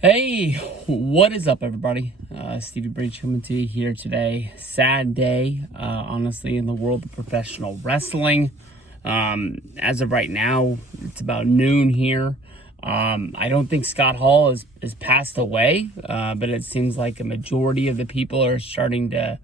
Hey, what is up, everybody? Stevie Breach coming to you here today. Sad day, honestly, in the world of professional wrestling. As of right now, it's about noon here. I don't think Scott Hall has passed away, but it seems like a majority of the people are starting to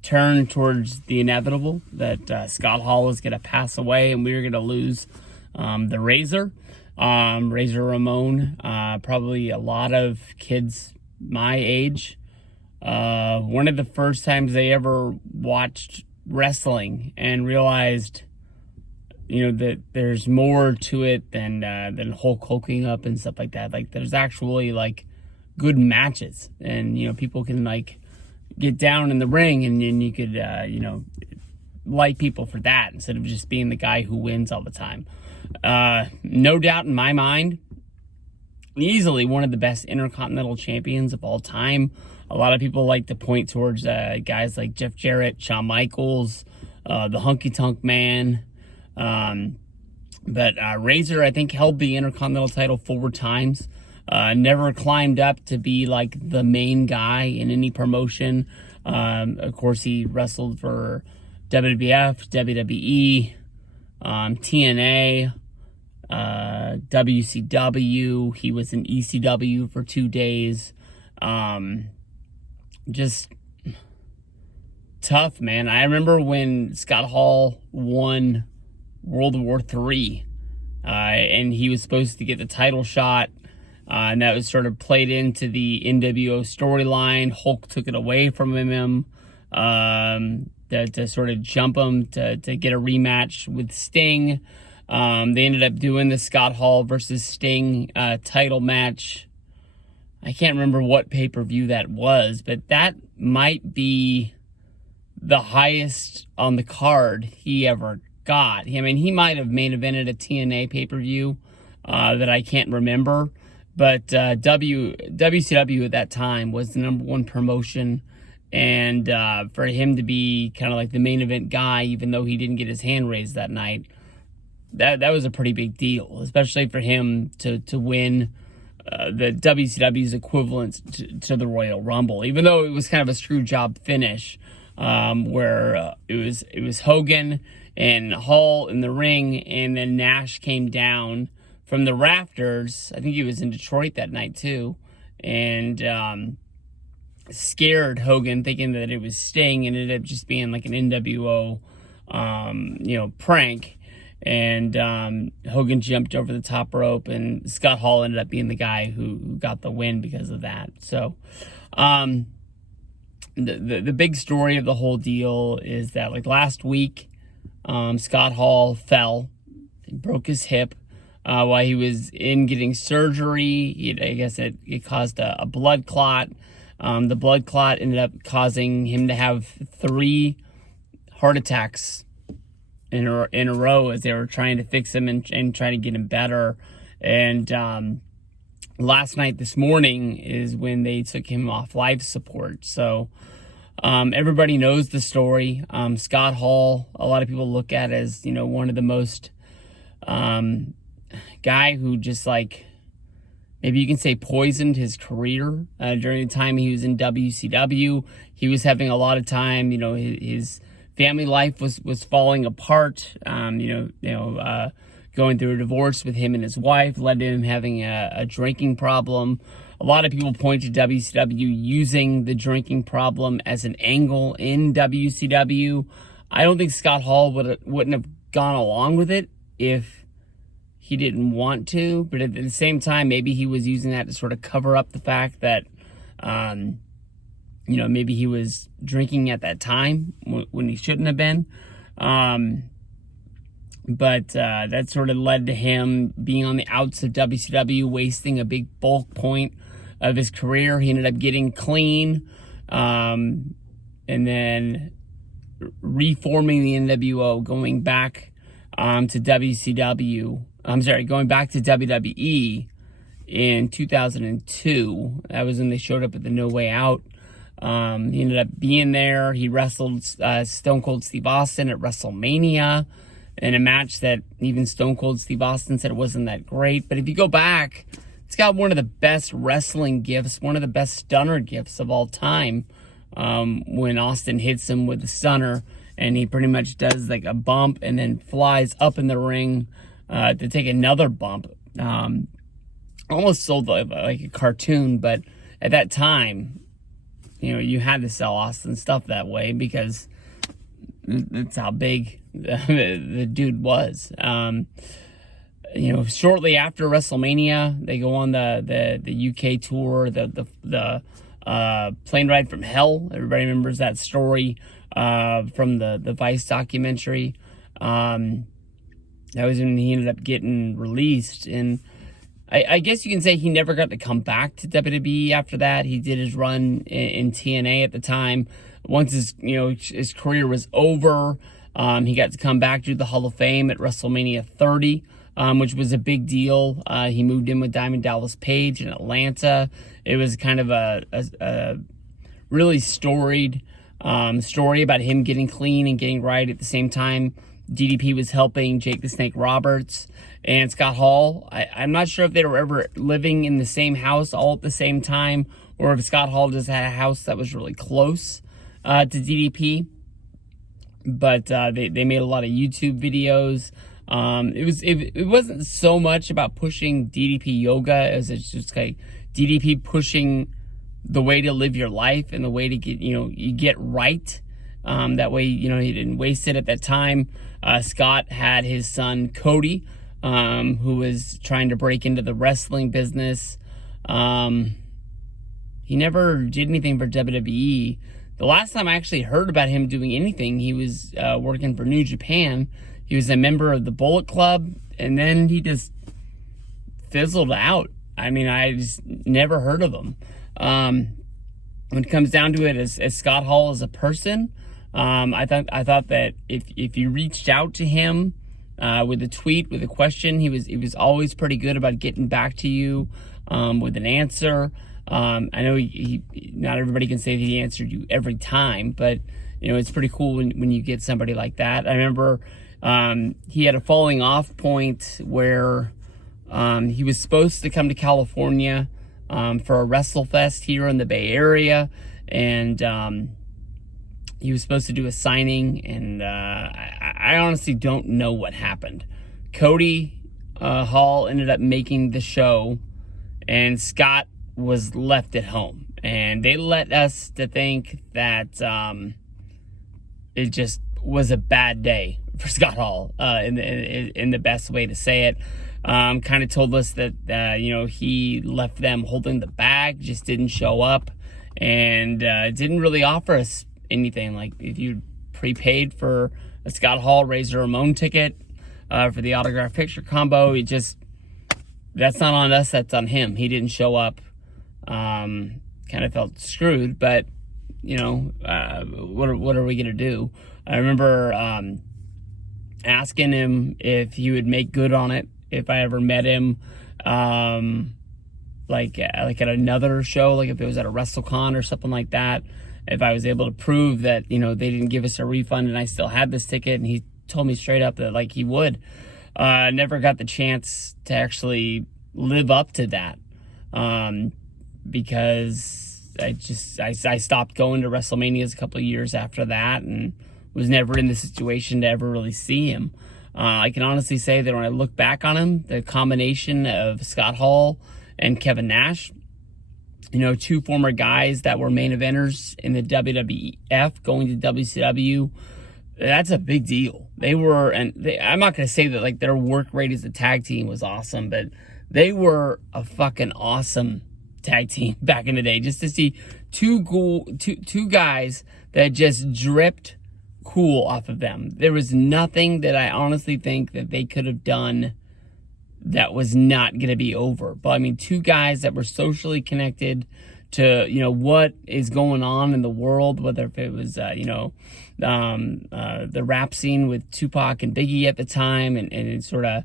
turn towards the inevitable that Scott Hall is going to pass away and we're going to lose the Razor. Razor Ramon, probably a lot of kids my age. One of the first times they ever watched wrestling and realized, that there's more to it than Hulk hulking up and stuff like that. Like, there's actually good matches, and people can get down in the ring, and then you could like people for that instead of just being the guy who wins all the time. No doubt in my mind, easily one of the best Intercontinental champions of all time. A lot of people like to point towards guys like Jeff Jarrett, Shawn Michaels, the Hunky Tonk Man. But Razor, I think, held the Intercontinental title 4 times. Never climbed up to be the main guy in any promotion. Of course, he wrestled for WWF, WWE, TNA, WCW. He was in ECW for 2 days. Just tough, man. I remember when Scott Hall won World War III, and he was supposed to get the title shot, and that was sort of played into the NWO storyline. Hulk took it away from him, to sort of jump him to get a rematch with Sting. They ended up doing the Scott Hall versus Sting title match. I can't remember what pay-per-view that was, but that might be the highest on the card he ever got. I mean, he might have main evented a TNA pay-per-view that I can't remember, but WCW at that time was the #1 promotion. And for him to be kind of the main event guy, even though he didn't get his hand raised that night, that was a pretty big deal, especially for him to win the WCW's equivalent to the Royal Rumble, even though it was kind of a screw job finish, where it was Hogan and Hall in the ring, and then Nash came down from the rafters. I think he was in Detroit that night too, and scared Hogan, thinking that it was Sting, and ended up just being an NWO prank. And Hogan jumped over the top rope, and Scott Hall ended up being the guy who got the win because of that. So the big story of the whole deal is that last week, Scott Hall fell and broke his hip while he was in getting surgery. I guess it caused a blood clot. The blood clot ended up causing him to have 3 heart attacks in a row as they were trying to fix him and try to get him better. And this morning is when they took him off life support. So everybody knows the story. Scott Hall, a lot of people look at as one of the most guy who just maybe you can say poisoned his career during the time he was in WCW. He was having a lot of time, his family life was falling apart, going through a divorce with him and his wife, led to him having a drinking problem. A lot of people point to WCW using the drinking problem as an angle in WCW. I don't think Scott Hall wouldn't have gone along with it if he didn't want to, but at the same time, maybe he was using that to sort of cover up the fact that, maybe he was drinking at that time when he shouldn't have been. But that sort of led to him being on the outs of WCW, wasting a big bulk point of his career. He ended up getting clean, and then reforming the NWO, going back to WCW. Going back to WWE in 2002. That was when they showed up at the No Way Out. He ended up being there. He wrestled Stone Cold Steve Austin at WrestleMania in a match that even Stone Cold Steve Austin said it wasn't that great. But if you go back It's got one of the best wrestling gifts, one of the best stunner gifts of all time. When Austin hits him with the stunner, and he pretty much does like a bump and then flies up in the ring to take another bump. Almost sold like a cartoon, but at that time, you had to sell Austin stuff that way because that's how big the dude was. Shortly after WrestleMania, they go on the UK tour, the plane ride from hell. Everybody remembers that story from the Vice documentary. That was when he ended up getting released, and I guess you can say he never got to come back to WWE after that. He did his run in TNA at the time. Once his career was over, he got to come back to the Hall of Fame at WrestleMania 30, which was a big deal. He moved in with Diamond Dallas Page in Atlanta. It was kind of a really storied story about him getting clean and getting right at the same time. DDP was helping Jake the Snake Roberts and Scott Hall. I'm not sure if they were ever living in the same house all at the same time, or if Scott Hall just had a house that was really close to DDP. But they made a lot of YouTube videos. It wasn't so much about pushing DDP yoga as it's just like DDP pushing the way to live your life and the way to get you get right. That way he didn't waste it at that time. Scott had his son Cody, who was trying to break into the wrestling business. He never did anything for WWE. The last time I actually heard about him doing anything, he was working for New Japan. He was a member of the Bullet Club, and then he just fizzled out. I mean, I just never heard of him. When it comes down to it, as Scott Hall as a person, I thought that if you reached out to him with a tweet, with a question, he was always pretty good about getting back to you with an answer. I know he not everybody can say that he answered you every time, but it's pretty cool when you get somebody like that. I remember he had a falling off point where he was supposed to come to California for a WrestleFest here in the Bay Area, and he was supposed to do a signing, and I honestly don't know what happened. Cody Hall ended up making the show, and Scott was left at home, and they let us to think that it just was a bad day for Scott Hall, in the best way to say it. Kind of told us that he left them holding the bag, just didn't show up, and didn't really offer us anything. Like, if you prepaid for a Scott Hall Razor Ramon ticket for the autograph picture combo, that's not on us, that's on him. He didn't show up. Kind of felt screwed, but what are we gonna do? I remember asking him if he would make good on it if I ever met him, like at another show, like if it was at a WrestleCon or something like that, if I was able to prove that they didn't give us a refund and I still had this ticket. And he told me straight up that he would. Never got the chance to actually live up to that, because I stopped going to WrestleManias a couple of years after that, and was never in the situation to ever really see him. I can honestly say that when I look back on him, the combination of Scott Hall and Kevin Nash, two former guys that were main eventers in the WWF going to WCW, that's a big deal. They were, I'm not going to say that their work rate as a tag team was awesome, but they were a fucking awesome tag team back in the day. Just to see two guys that just dripped cool off of them. There was nothing that I honestly think that they could have done that was not going to be over. But I mean, two guys that were socially connected to what is going on in the world, whether if it was the rap scene with Tupac and Biggie at the time, and sort of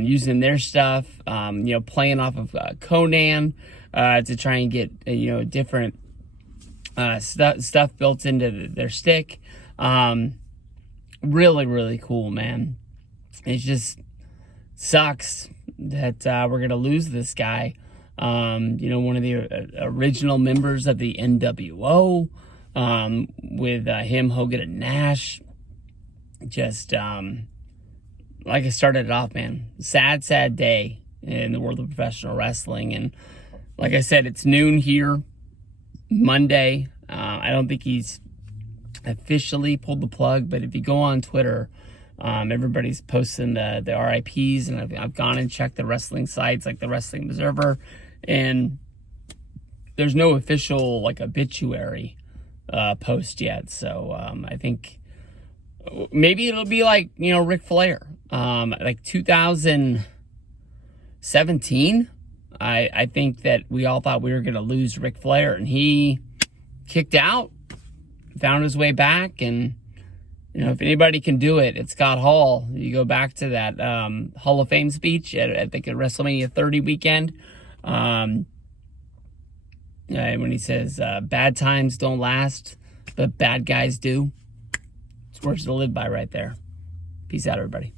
using their stuff, playing off of Conan to try and get different stuff built into their stick. Really, really cool, man. It just sucks that we're going to lose this guy. One of the original members of the NWO, with him, Hogan, and Nash. Just like I started it off, man. Sad day in the world of professional wrestling. And like I said, it's noon here, Monday. I don't think he's officially pulled the plug, but if you go on Twitter, everybody's posting the RIPs, and I've gone and checked the wrestling sites like the Wrestling Observer, and there's no official like obituary post yet. So I think maybe it'll be like, Ric Flair, like 2017. I think that we all thought we were going to lose Ric Flair, and he kicked out, found his way back, and if anybody can do it, it's Scott Hall. You go back to that Hall of Fame speech at I think at WrestleMania 30 weekend, when he says, "Bad times don't last, but bad guys do." It's words to live by right there. Peace out, everybody.